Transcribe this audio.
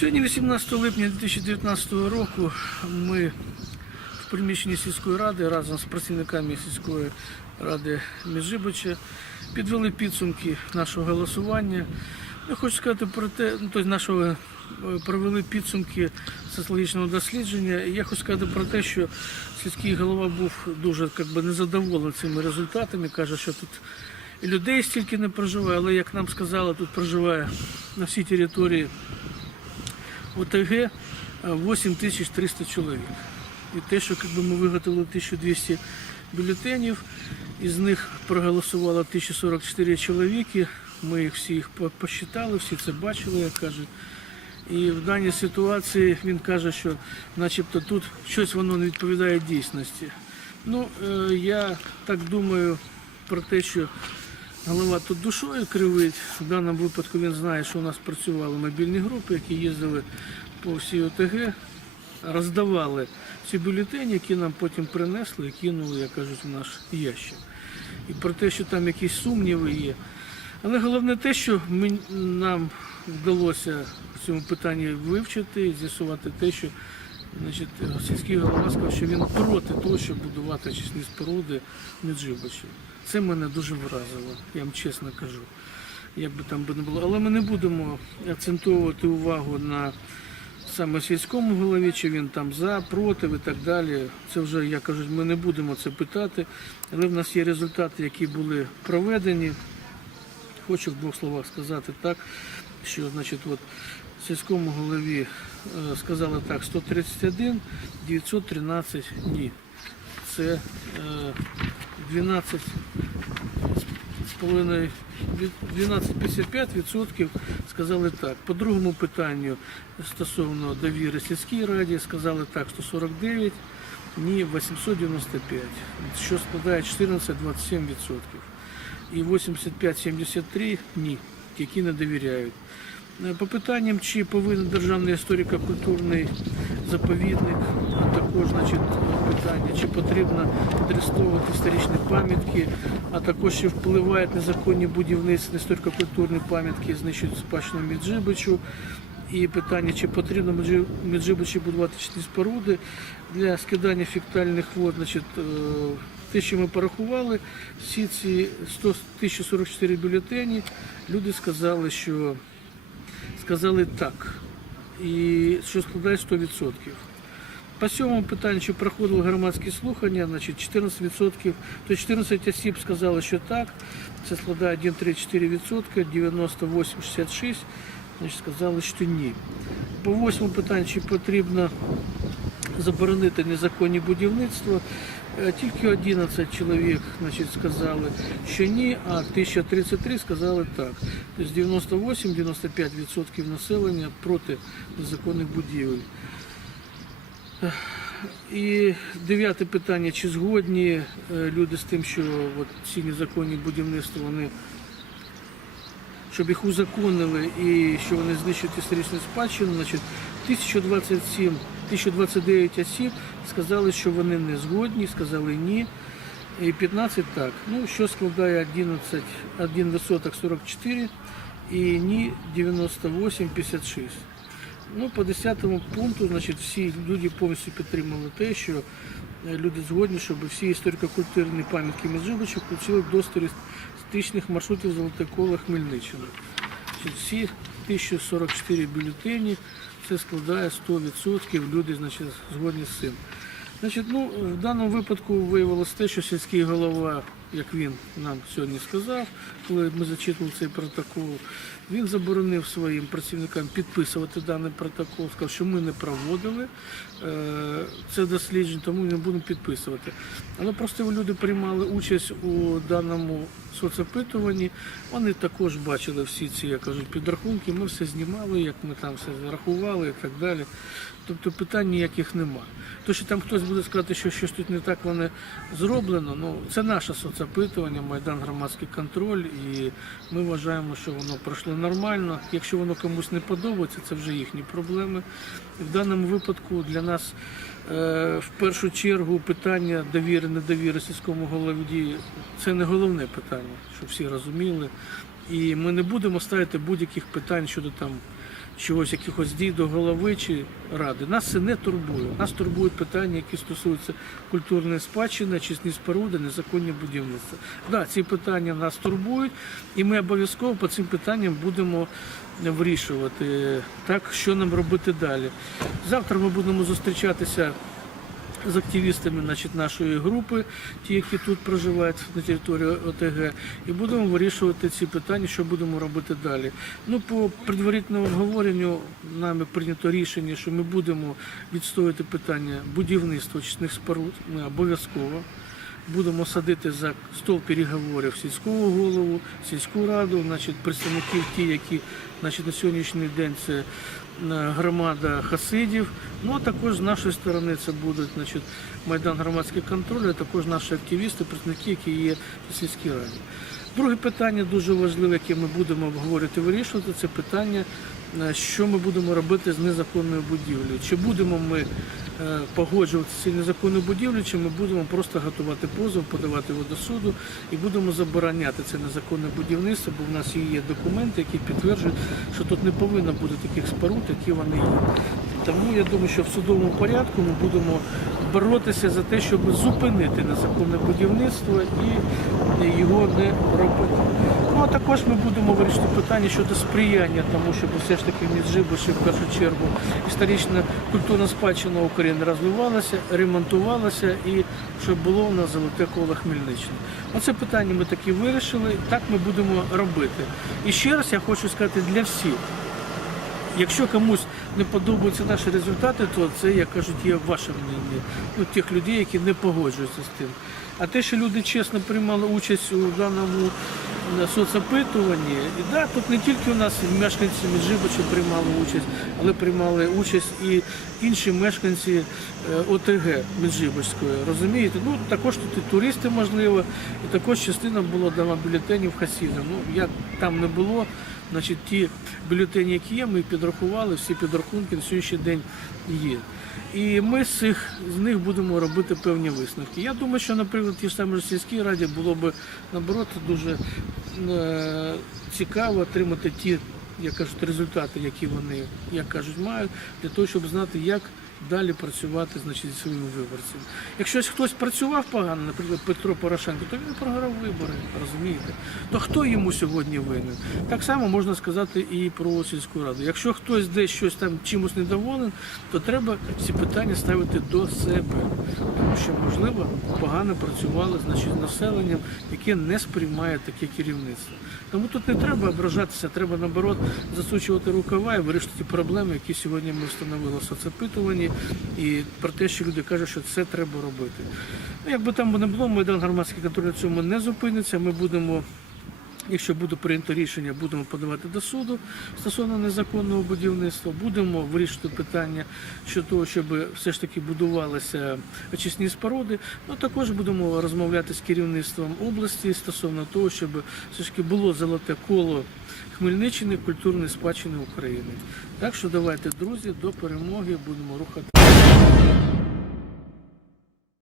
Сьогодні, 18 липня 2019 року, ми в приміщенні сільської ради разом з працівниками сільської ради Міжибича підвели підсумки нашого голосування. Я хочу сказати про те, тобто нашого е, провели підсумки соціологічного дослідження. Я хочу сказати про те, що сільський голова був дуже як би, незадоволений цими результатами. Каже, що тут і людей стільки не проживає, але як нам сказали, тут проживає на всій території ОТГ е, 8300 чоловік. І те, що якби, ми виготовили 1200 бюлетенів, із них проголосувало 1044 чоловіки. Ми їх всіх по- посчитали, всі це бачили, як кажуть. І в даній ситуації він каже, що начебто тут щось воно не відповідає дійсності. Ну, е, я так думаю про те, що голова тут душою кривить. В даному випадку він знає, що у нас працювали мобільні групи, які їздили по всій ОТГ, роздавали ці бюлетені, які нам потім принесли і кинули, як кажуть, в наш ящик. І про те, що там якісь сумніви є. Але головне те, що ми, нам вдалося в цьому питанні вивчити і з'ясувати те, що значить, сільський голова сказав, що він проти того, щоб будувати очисні споруди в Меджибичі. Це мене дуже вразило, я вам чесно кажу. Як би там би не було. Але ми не будемо акцентовувати увагу на саме сільському голові, чи він там за, проти і так далі. Це вже, я кажу, ми не будемо це питати. Але в нас є результати, які були проведені. Хочу в двох словах сказати так, що значить, от, сільському голові е, сказали так, 131, 913 ні. Це е, 12 з половиною від- 12,55% сказали так. По другому питанню стосовно довіри сільській раді сказали так 149, ні 895, що складає 14-27%. І 85-73 ні, які не довіряють. Е, По питанням, чи повинен державний історико-культурний заповідник, а також значить, питання, чи потрібно відреставрувати історичні пам'ятки, а також чи впливають незаконні будівництва історико-культурні пам'ятки, знищують спадщину Міджибичу. І питання, чи потрібно Меджи- Меджибичі будувати чисті споруди для скидання фіктальних вод. Значить, е, те, що ми порахували, всі ці 100 1044 бюлетені, люди сказали, що сказали так, і що складає 100%. По сьомому питанню, чи проходили громадські слухання, значить 14%, то 14 осіб сказали, що так, це складає 1,34%, 98,66%, значить сказали, що ні. По восьмому питанню, чи потрібно заборонити незаконні будівництва, е, тільки 11 чоловік значить, сказали, що ні, а 1033 сказали так. Тобто 98-95% населення проти незаконних будівель. І дев'яте питання, чи згодні е, люди з тим, що от ці незаконні будівництва, вони, щоб їх узаконили і що вони знищують історичну спадщину, значить 1027, 1029 осіб сказали, що вони не згодні, сказали ні. І 15 так. Ну, що складає 11, 1 відсоток 44 і ні 98,56. Ну, по 10 пункту, значить, всі люди повністю підтримали те, що е, люди згодні, щоб всі історико-культурні пам'ятки Меджибича включили до туристичних маршрутів Золоте коло Хмельниччини. Значить, всі 1044 бюлетені, це складає 100%, люди значить, згодні з цим. Значить, ну, в даному випадку виявилося те, що сільський голова, як він нам сьогодні сказав, коли ми зачитували цей протокол, він заборонив своїм працівникам підписувати даний протокол, сказав, що ми не проводили е, це дослідження, тому не будемо підписувати. Але просто люди приймали участь у даному соцопитуванні, вони також бачили всі ці, як кажуть, підрахунки, ми все знімали, як ми там все зарахували і так далі. Тобто питань ніяких нема. То, що там хтось буде сказати, що щось тут не так воно зроблено, ну це наше соцопитування, Майдан громадський контроль, і ми вважаємо, що воно пройшло нормально. Якщо воно комусь не подобається, це вже їхні проблеми. І в даному випадку для нас е, в першу чергу питання довіри, недовіри сільському голові це не головне питання, щоб всі розуміли. І ми не будемо ставити будь-яких питань щодо там чогось, якихось дій до голови чи ради. Нас це не турбує. Нас турбують питання, які стосуються культурної спадщини, чесні споруди, незаконні будівництва. Да, ці питання нас турбують, і ми обов'язково по цим питанням будемо вирішувати, так, що нам робити далі. Завтра ми будемо зустрічатися з активістами значить, нашої групи, ті, які тут проживають на території ОТГ, і будемо вирішувати ці питання, що будемо робити далі. Ну, по предварительному обговоренню нами прийнято рішення, що ми будемо відстоювати питання будівництва очисних споруд. Обов'язково будемо садити за стол переговорів сільського голову, сільську раду, значить, представників ті, які значить, на сьогоднішній день це е, громада хасидів. Ну а також з нашої сторони це будуть значить, майдан громадський контроль, а також наші активісти, представники, які є в сільській раді. Друге питання дуже важливе, яке ми будемо обговорювати, вирішувати, це питання, що ми будемо робити з незаконною будівлею. Чи будемо ми е, погоджувати цю незаконну будівлю, чи ми будемо просто готувати позов, подавати його до суду і будемо забороняти це незаконне будівництво, бо в нас є документи, які підтверджують, що тут не повинно бути таких споруд, які вони є. Тому я думаю, що в судовому порядку ми будемо боротися за те, щоб зупинити незаконне будівництво і його не робити. Ну а також ми будемо вирішити питання щодо сприяння тому, щоб все ж таки в Міжибуші в першу чергу історична культурна спадщина України розвивалася, ремонтувалася і щоб було у нас золоте коло Хмельниччини. Оце питання ми таки вирішили, так ми будемо робити. І ще раз я хочу сказати для всіх. Якщо комусь не подобаються наші результати, то це, як кажуть, є ваше мнення, ну, тих людей, які не погоджуються з тим. А те, що люди чесно приймали участь у даному соцопитуванні, і да, тут не тільки у нас мешканці Меджибича приймали участь, але приймали участь і інші мешканці е, ОТГ Меджибичської. Розумієте? Ну також тут і туристи можливо, і також частина була дала бюлетенів Хасіда. Ну як там не було. Значить, ті бюлетені, які є, ми підрахували, всі підрахунки на сьогоднішній день є. І ми з цих з них будемо робити певні висновки. Я думаю, що, наприклад, ті ж самі сільській раді було б наоборот дуже е, цікаво отримати ті, як кажуть, результати, які вони, як кажуть, мають, для того, щоб знати, як далі працювати значить, зі своїми виборцями. Якщо хтось працював погано, наприклад, Петро Порошенко, то він програв вибори, розумієте? То хто йому сьогодні винен? Так само можна сказати і про сільську раду. Якщо хтось десь щось там чимось недоволен, то треба ці питання ставити до себе. Тому що, можливо, погано працювали значить, населенням, яке не сприймає таке керівництво. Тому тут не треба ображатися, треба наоборот засучувати рукава і вирішити ті проблеми, які сьогодні ми встановили в соцопитуванні, і про те, що люди кажуть, що це треба робити. Ну, якби там не було, Майдан громадський контроль на цьому не зупиниться. Ми будемо. Якщо буде прийнято рішення, будемо подавати до суду стосовно незаконного будівництва, будемо вирішити питання щодо того, щоб все ж таки будувалися очисні споруди. Ну також будемо розмовляти з керівництвом області стосовно того, щоб все ж таки було золоте коло Хмельниччини культурної спадщини України. Так що давайте, друзі, до перемоги будемо рухати.